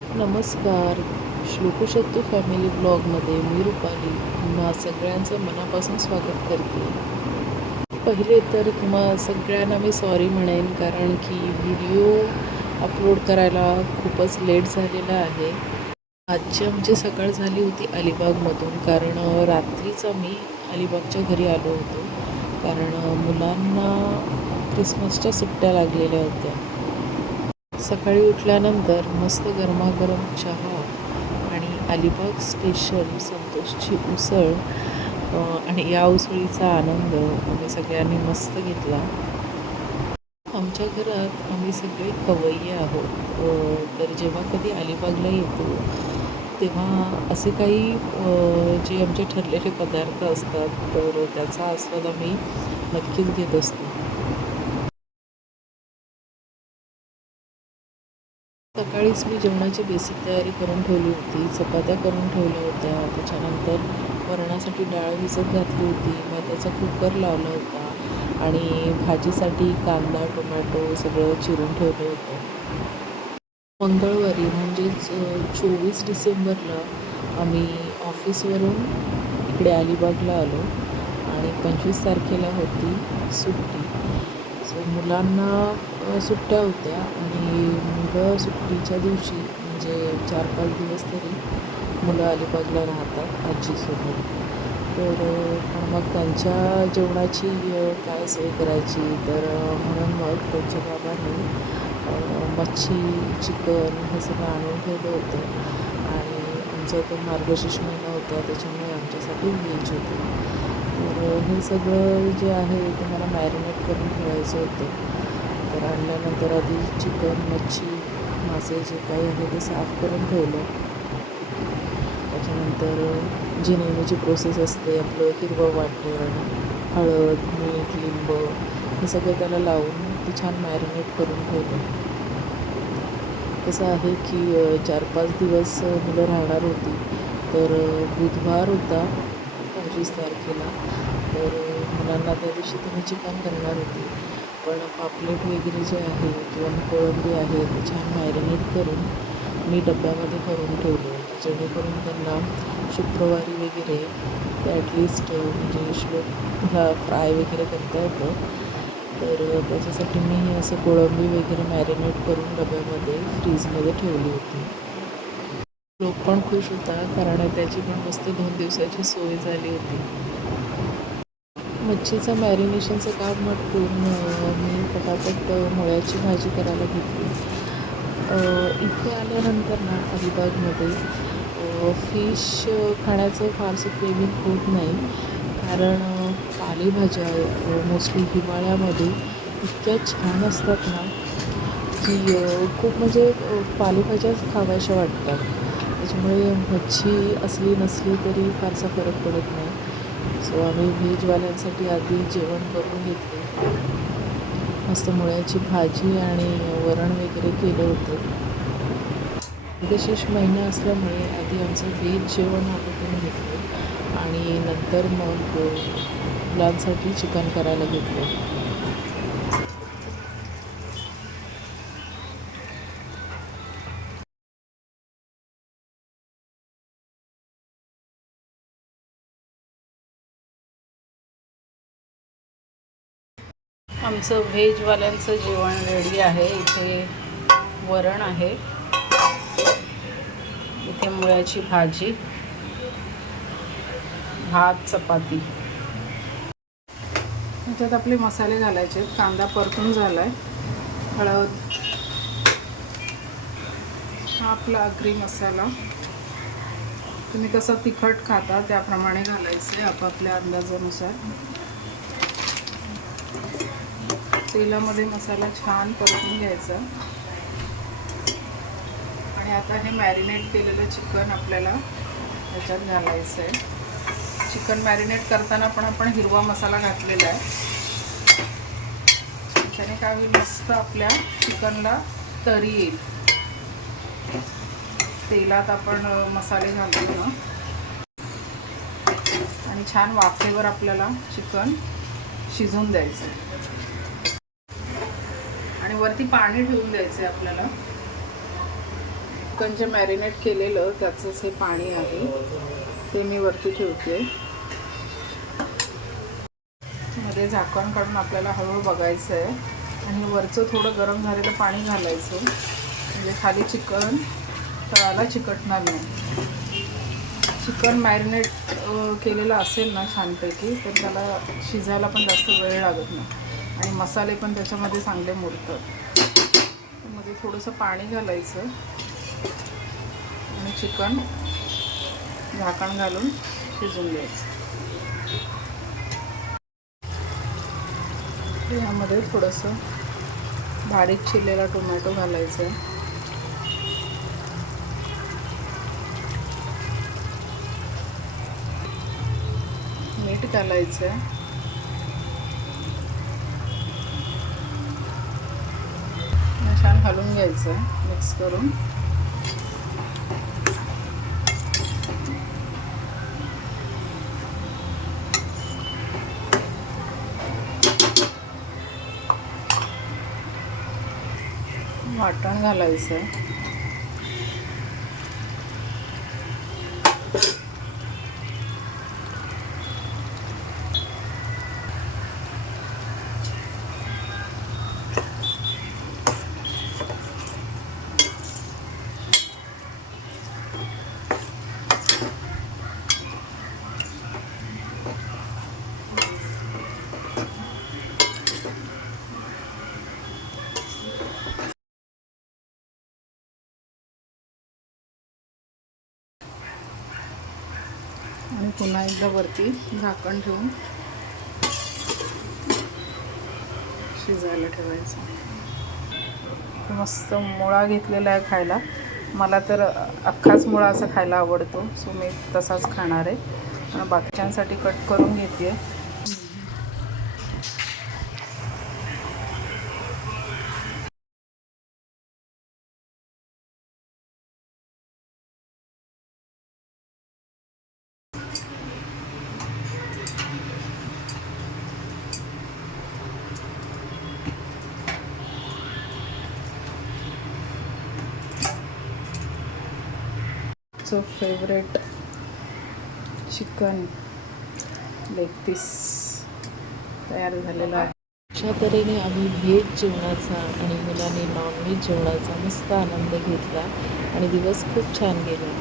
नमस्कार. श्लोकशक्ती फॅमिली ब्लॉगमध्ये मी रुपाली. तुम्हा सगळ्यांचं मनापासून स्वागत करते. पहिले तर तुम्हा सगळ्यांना मी सॉरी म्हणेन कारण की व्हिडिओ अपलोड करायला खूपच लेट झालेला आहे. आजची आमची सकाळ झाली होती अलिबागमधून कारण अ, रात्रीच अलिबागच्या घरी आलो होतो. कारण मुलांना क्रिसमसच्या सुट्ट्या लागलेल्या होत्या. सकाळी उठल्यानंतर मस्त गरमागरम चहा आणि अलिबाग स्पेशल संतोषची उसळ आणि या उसळीचा आनंद आम्ही सगळ्यांनी मस्त घेतला. आमच्या घरात आम्ही सगळे खवय्ये आहोत. तर जेव्हा कधी अलिबागला येतो तेव्हा असे काही जे आमचे ठरलेले पदार्थ असतात तर त्याचा आस्वाद आम्ही नक्कीच घेत असतो. सकाळीच मी जेवणाची बेसिक तयारी करून ठेवली होती. चपात्या करून ठेवल्या होत्या. त्याच्यानंतर वरणासाठी डाळ भिजत घातली होती. मग त्याचा कुकर लावला होता आणि भाजीसाठी कांदा टोमॅटो सगळं चिरून ठेवलं होतं. मंगळवारी म्हणजेच चोवीस डिसेंबरला आम्ही ऑफिसवरून इकडे अलिबागला आलो आणि पंचवीस तारखेला होती सुट्टी. सो मुलांना सुट्ट्या होत्या आणि मुलं सुट्टीच्या दिवशी म्हणजे चार पाच दिवस तरी मुलं अलिबागला राहतात आजीसोबत. तर पण मग त्यांच्या जेवणाची काय सोय करायची? तर म्हणून मग त्यांच्या बाबांनी मच्छी चिकन हे सगळं आणून ठेवलं होतं. आणि आमचा तो मार्गशीर्ष महिना होता त्याच्यामुळे आमच्यासाठी व्हेज होती. तर हे सगळं जे आहे ते मला मॅरिनेट करून ठेवायचं होतं. तर आणल्यानंतर आधी चिकन मच्छी मासे जे काही आहे ते साफ करून ठेवलं. त्याच्यानंतर जी नेहमीची प्रोसेस असते आपलं हिरवं वाटण हळद मीठ लिंब हे सगळं त्याला लावून ते छान मॅरिनेट करून ठेवलं. कसं आहे की चार पाच दिवस मुलं राहणार होती तर बुधवार होता पंचवीस तारखेला. तर मुलांना त्या दिवशी तुम्ही चिकन करणार होती. पण पापलेट वगैरे जे आहे किंवा कोळंबी आहे ते छान मॅरिनेट करून मी डब्यामध्ये भरून ठेवलं जेणेकरून त्यांना शुक्रवारी वगैरे ते ॲटलिस्ट म्हणजे श्लोकला फ्राय वगैरे करता येतं. तर त्याच्यासाठी मी हे असं कोळंबी वगैरे मॅरिनेट करून डब्यामध्ये फ्रीजमध्ये ठेवली होती. लोक पण खुश होता कारण त्याची पण मस्त दोन दिवसाची सोय झाली होती. मच्छीचं मॅरिनेशनचं काम म्हटून मी पटापट मुळ्याची भाजी करायला घेतली. इथे आल्यानंतर ना अलिबागमध्ये फिश खाण्याचं फारसं क्रेविंग होत नाही. कारण पालेभाज्या मोस्टली हिवाळ्यामध्ये इतक्या छान असतात ना की खूप म्हणजे पालेभाज्याच खाव्याशा वाटतात. त्याच्यामुळे मच्छी असली नसली तरी फारसा फरक पडत नाही. सो आम्ही व्हेजवाल्यांसाठी आधी जेवण करून घेतले. मस्त मुळ्याची भाजी आणि वरण वगैरे केलं होतं. विशेष महिना असल्यामुळे आधी आमचं व्हेज जेवण आटोपून घेतलं आणि नंतर मग मुलांसाठी चिकन करायला घेतलं. आमचं व्हेजवाल्यांचं जेवण रेडी आहे. इथे वरण आहे. इथे मुळ्याची भाजी भात चपाती. त्यात आपले मसाले घालायचे आहेत. कांदा परतून झालाय. हळद. हा आपला अग्री मसाला. तुम्ही कसं तिखट खाता त्याप्रमाणे घालायचे आपापल्या अंदाजानुसार. तेलामध्ये मसाला छान परतून घ्यायचा. आणि आता हे मॅरिनेट केलेलं चिकन आपल्याला ह्याच्यात घालायचं आहे चिकन मॅरिनेट करताना पण आपण हिरवा मसाला घातलेला आहे. त्याने काय होईल मस्त आपल्या चिकनला तरी येईल. तेलात आपण मसाले घालतो ना आणि छान वाफेवर आपल्याला चिकन शिजवून द्यायचं आणि वरती पाणी ठेवून द्यायचं आपल्याला. चिकन जे मॅरिनेट केलेलं त्याचंच हे पाणी आहे. ते मी वरती ठेवते मध्ये झाकण काढून आपल्याला हळूहळू बघायचं आहे आणि वरचं थोडं गरम झालेलं पाणी घालायचं. म्हणजे खाली चिकन तळाला चिकटणार. नाही चिकन मॅरिनेट केलेलं असेल ना छानपैकी तर त्याला शिजायला पण जास्त वेळ लागत नाही. आणि मसाले पण त्याच्यामध्ये चांगले मुरतात. त्यामध्ये थोडंसं पाणी घालायचं. आणि चिकन झाकण घालून शिजून घ्यायचं. यामध्ये थोडंसं बारीक चिरलेला टोमॅटो घालायचं. आहे मीठ घालायचं. आहे छान हलवून घ्यायचं आहे मिक्स करून. वाटण घालायचं. आणि पुन्हा एकदा वरती झाकण ठेवून शिजायला ठेवायचं. मस्त मुळा घेतलेला आहे खायला. मला तर अख्खाच मुळा असा खायला आवडतो. सो मी तसाच खाणार आहे. बाकीच्यांसाठी कट करून घेते चं फेवरेट चिकन लेग पीस तयार झालेला आहे. अशा तऱ्हेने आम्ही व्हेज जेवणाचा आणि मुलांनी नॉनव्हेज जेवणाचा मस्त आनंद घेतला आणि दिवस खूप छान गेला.